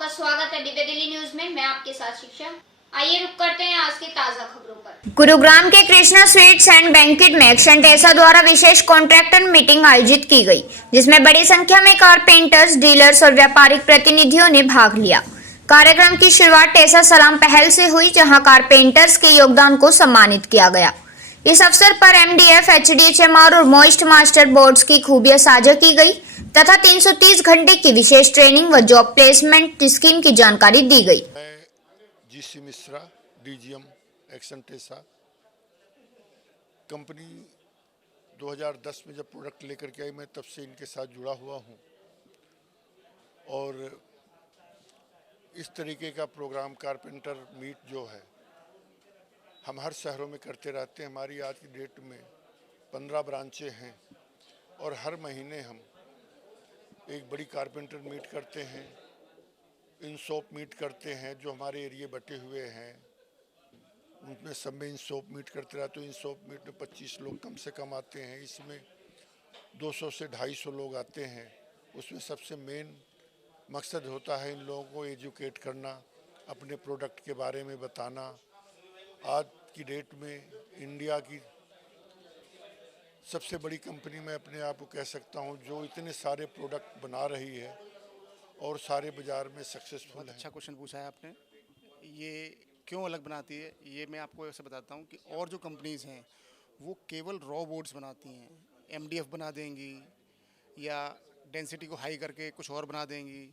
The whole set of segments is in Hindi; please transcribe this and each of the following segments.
आपका स्वागत है दिव्य दिल्ली न्यूज में। मैं आपके साथ शिक्षा। आइए रुक करते हैं आज की ताजा खबरों पर। गुरुग्राम के कृष्णा स्वीट्स एंड बैंक्वेट में एक्शन टेसा द्वारा विशेष कॉन्ट्रैक्टर मीटिंग आयोजित की गई, जिसमें बड़ी संख्या में कारपेंटर्स, डीलर्स और व्यापारिक प्रतिनिधियों ने भाग लिया। कार्यक्रम की शुरुआत टेसा सलाम पहल से हुई, जहां कारपेंटर्स के योगदान को सम्मानित किया गया। इस अवसर पर MDF, HDHMR और मॉइस्ट मास्टर बोर्ड्स की खूबियां साझा की गई तथा 330 घंटे की विशेष ट्रेनिंग व जॉब प्लेसमेंट स्कीम की जानकारी दी गई। GC Mishra, DGM action Tesa company 2010 में जब प्रोडक्ट लेकर के आई, मैं तब से इनके साथ जुड़ा हुआ हूं और इस तरीके का प्रोग्राम कारपेंटर मीट जो है हम हर शहरों में करते रहते हैं। हमारी आज की डेट में 15 ब्रांचें हैं और हर महीने हम एक बड़ी कारपेंटर मीट करते हैं, इन शॉप मीट करते हैं। जो हमारे एरिया बटे हुए हैं उनमें सब में इन शॉप मीट करते रहते। तो इन शॉप मीट में 25 लोग कम से कम आते हैं, इसमें 200 से 250 लोग आते हैं। उसमें सबसे मेन मकसद होता है इन लोगों को एजुकेट करना, अपने प्रोडक्ट के बारे में बताना। आज की डेट में इंडिया की सबसे बड़ी कंपनी मैं अपने आप को कह सकता हूं, जो इतने सारे प्रोडक्ट बना रही है और सारे बाजार में सक्सेसफुल है। अच्छा क्वेश्चन पूछा है आपने। ये क्यों अलग बनाती है, ये मैं आपको ऐसे बताता हूँ कि और जो कंपनीज़ हैं वो केवल रॉ बोर्ड्स बनाती हैं, MDF बना देंगी या डेंसिटी को हाई करके कुछ और बना देंगी।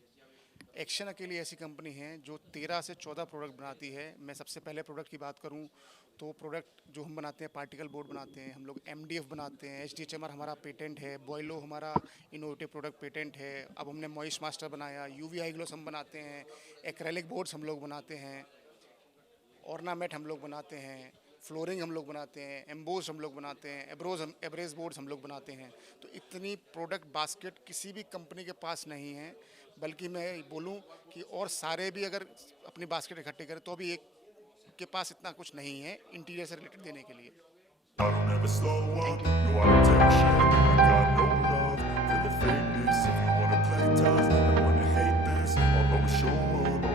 एक्शन अकेली ऐसी कंपनी है जो 13 से 14 प्रोडक्ट बनाती है। मैं सबसे पहले प्रोडक्ट की बात करूं तो प्रोडक्ट जो हम बनाते हैं, पार्टिकल बोर्ड बनाते हैं, हम लोग MDF बनाते हैं, HDHMR हमारा पेटेंट है, बॉयलो हमारा इनोवेटिव प्रोडक्ट पेटेंट है। अब हमने मॉइस्ट मास्टर बनाया, UV हाई ग्लोस हम बनाते हैं, एक्रेलिक बोर्ड्स हम लोग बनाते हैं, ऑर्नामेंट हम लोग बनाते हैं, फ्लोरिंग हम लोग बनाते हैं, एम्बोज हम लोग बनाते हैं, एब्रेज बोर्ड्स हम लोग बनाते हैं। तो इतनी प्रोडक्ट बास्केट किसी भी कंपनी के पास नहीं है, बल्कि मैं बोलूं कि और सारे भी अगर अपनी बास्केट इकट्ठे करें तो भी एक के पास इतना कुछ नहीं है इंटीरियर से रिलेटेड देने के लिए। I don't ever slow up, no I don't take shit, I got no love for the fakeness. If you wanna play tough and wanna hate this, I'll always show up.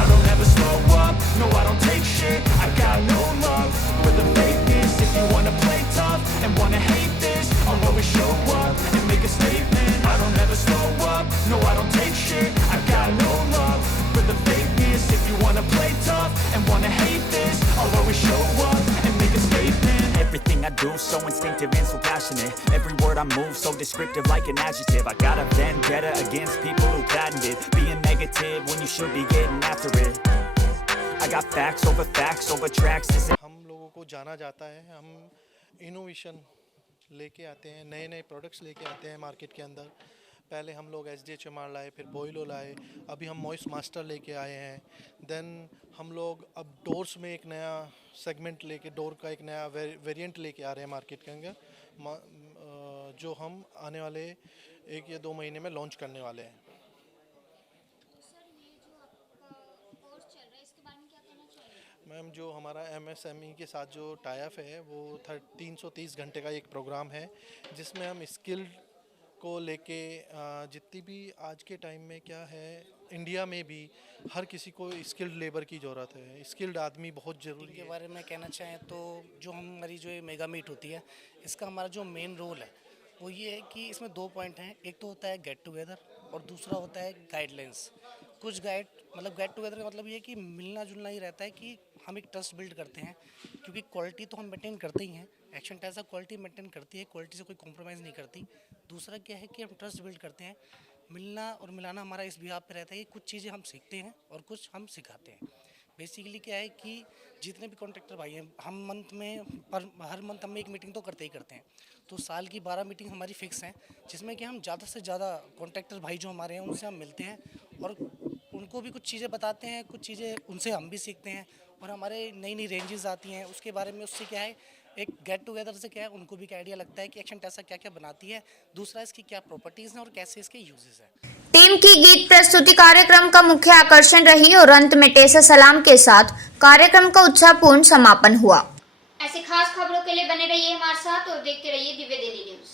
I don't ever slow up, no I don't take shit, I got no love for the fakeness. If you wanna play tough and wanna hate this, I'll always show up and make a statement. I don't ever slow up, no I don't take shit, I got no love for the fakeness. If you wanna play tough and wanna hate this, I'll always show up and make a statement. Everything I do so instinctive and so passionate. Every word I move so descriptive like an adjective. I got a vendetta against people who patented being negative when you should be getting after it. I got facts over tracks. हम लोगों को जाना जाता है, हम इनोवेशन लेके आते हैं, नए नए प्रोडक्ट्स लेके आते हैं मार्केट के अंदर। पहले हम लोग HDHMR लाए, फिर बॉयलो लाए, अभी हम मॉइस्ट मास्टर लेके आए हैं। देन हम लोग अब डोर्स में एक नया सेगमेंट लेके, डोर का एक नया वेरिएंट लेके आ रहे हैं मार्केट के अंदर, जो हम आने वाले 1 या 2 महीने में लॉन्च करने वाले हैं। मैम, जो हमारा MSME के साथ जो टाई-अप है वो 330 घंटे का एक प्रोग्राम है, जिसमें हम स्किल्ड को लेके जितनी भी आज के टाइम में क्या है, इंडिया में भी हर किसी को स्किल्ड लेबर की ज़रूरत है, स्किल्ड आदमी बहुत ज़रूरी है। के बारे में कहना चाहें तो जो हमारी जो ये मेगा मीट होती है, इसका हमारा जो मेन रोल है वो ये है कि इसमें 2 पॉइंट हैं। एक तो होता है गेट टुगेदर और दूसरा होता है गाइडलाइंस। कुछ गेट टुगेदर का मतलब ये है कि मिलना जुलना ही रहता है कि हम एक ट्रस्ट बिल्ड करते हैं, क्योंकि क्वालिटी तो हम मेंटेन करते ही हैं। एक्शन टेसा क्वालिटी मेंटेन करती है, क्वालिटी से कोई कॉम्प्रोमाइज़ नहीं करती। दूसरा क्या है कि हम ट्रस्ट बिल्ड करते हैं। मिलना और मिलाना हमारा इस बिहाफ पे रहता है कि कुछ चीज़ें हम सीखते हैं और कुछ हम सिखाते हैं। बेसिकली क्या है कि जितने भी कॉन्ट्रैक्टर भाई हैं, हम हर मंथ हम एक मीटिंग तो करते ही करते हैं। तो साल की 12 मीटिंग हमारी फिक्स हैं, जिसमें कि हम ज़्यादा से ज़्यादा कॉन्ट्रैक्टर भाई जो हमारे हैं उनसे हम मिलते हैं और उनको भी कुछ चीज़ें बताते हैं, कुछ चीज़ें उनसे हम भी सीखते हैं और हमारे नई नई रेंजेस आती हैं उसके बारे में। उससे क्या है, एक गेट टुगेदर से क्या है, उनको भी एक आइडिया लगता है कि एक्शन टेसा क्या क्या बनाती है, दूसरा इसकी क्या प्रॉपर्टीज़ हैं और कैसे इसके यूजेस हैं। टीम की गीत प्रस्तुति कार्यक्रम का मुख्य आकर्षण रही और अंत में टेसा सलाम के साथ कार्यक्रम का उत्साहपूर्ण समापन हुआ। ऐसे खास खबरों के लिए बने रहिए हमारे साथ और देखते रहिए दिव्य दिल्ली न्यूज।